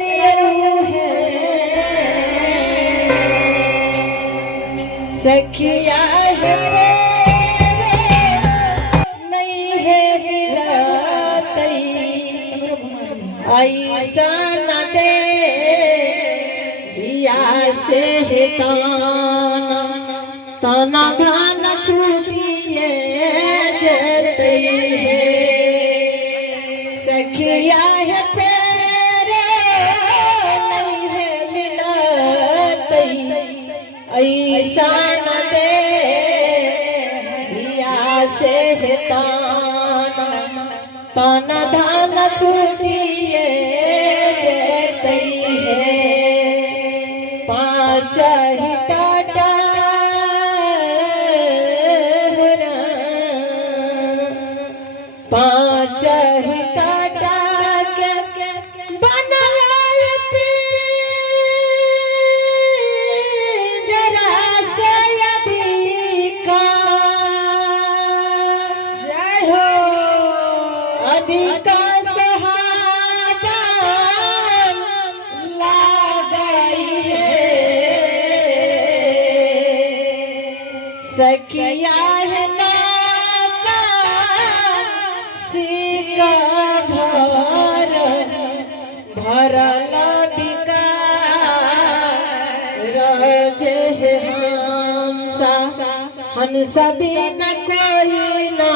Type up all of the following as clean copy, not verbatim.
है सखिया है नहीं है मिलतई ऐसा न दे या से ताना ताना धान छूटिए जतई सखिया है ऐसा न दे से ताना ताना धान छूटिए जतई है पाँच ही टाटा पाँच ही टाटा के बनवाती जरा से अधिक जय हो अधिक सुहागा लगाई है सखिया है सिका भरल बिका रजे हमसा हंस बिन कोई न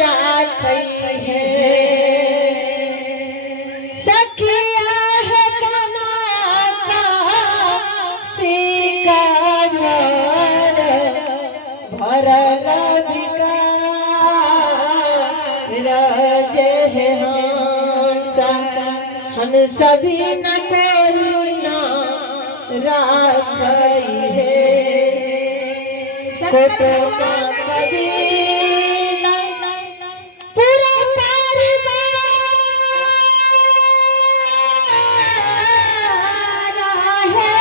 राखई है सखिया है बना का सिका भरल बिका रजे हमसा हंस बिन कोई न राखई है कोटमा कबीला पूरा परिवार है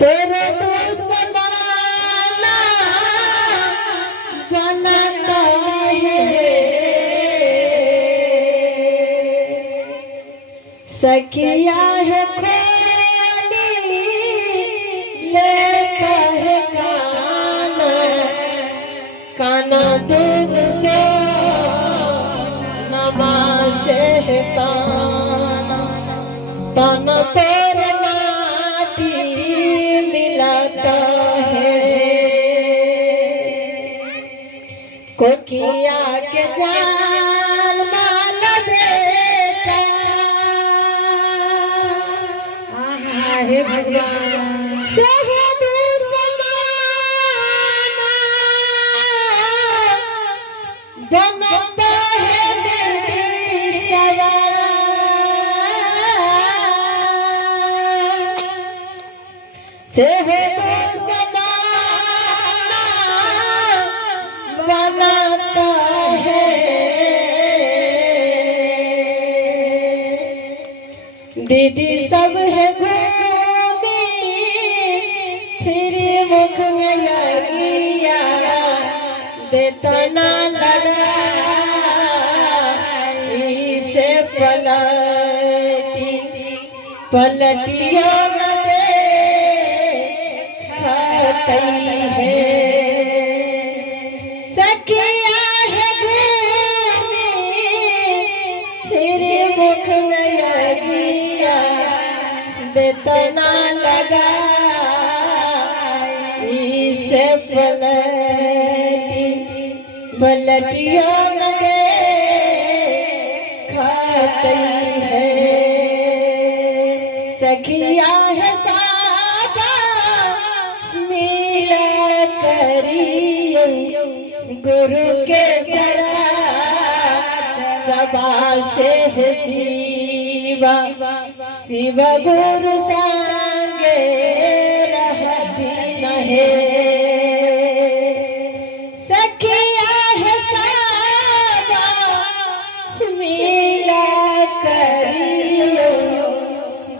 तेरे दुश्मना बनता है सखिया है लेता है काना दूर से नमाज़े है ताना ताना तेरे माटी मिलाता है कोकिया के जान माल बेटा हे भगवान शहीद समाना बनता है दीदी सवार शहीद समाना बनाता है दीदी सब है फिर मुख में लगिया देता ना लगा इसे पलटियो न दे खाती है सखिया है घूमी फिर मुख में लगिया देता ना लगा इसे पलटियो न दे खाती है सखिया है साबा मिला करियो गुरु के चरा जबा से है शिवा शिव गुरु संगे रहती न है सखिया है साबा मिला करियो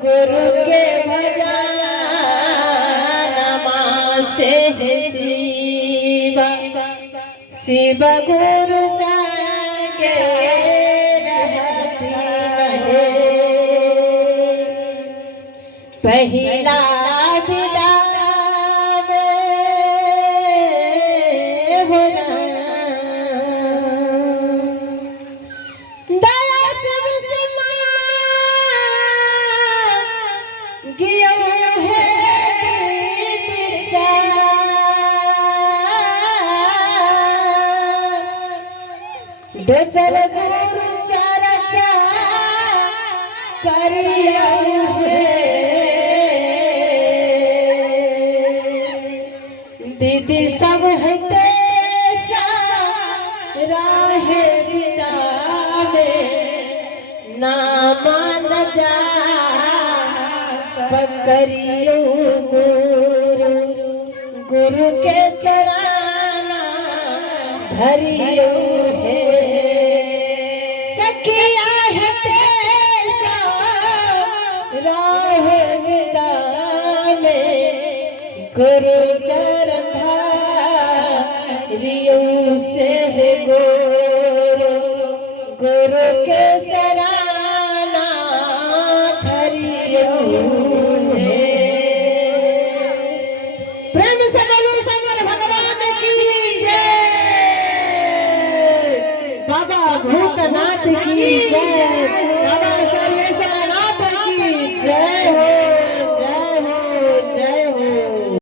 गुरु के भजन नमाज़े है शिवा शिव गुरु सा के रहती रहे। पहला विदा में होना दया से विस्मा गियो है दिशा। दसर गुरु चर्चा करिया है। दीदी सब हते राह विदा में ना मान जा पकड़ियो गुरु गुरु के चराना धरियो है। सखिया हते राह विदा में गुरु चरण रियो से गुरु गुरु के सराना धरियो है। प्रेम से बोलो शंकर भगवान की जय, बाबा भूतनाथ की जय।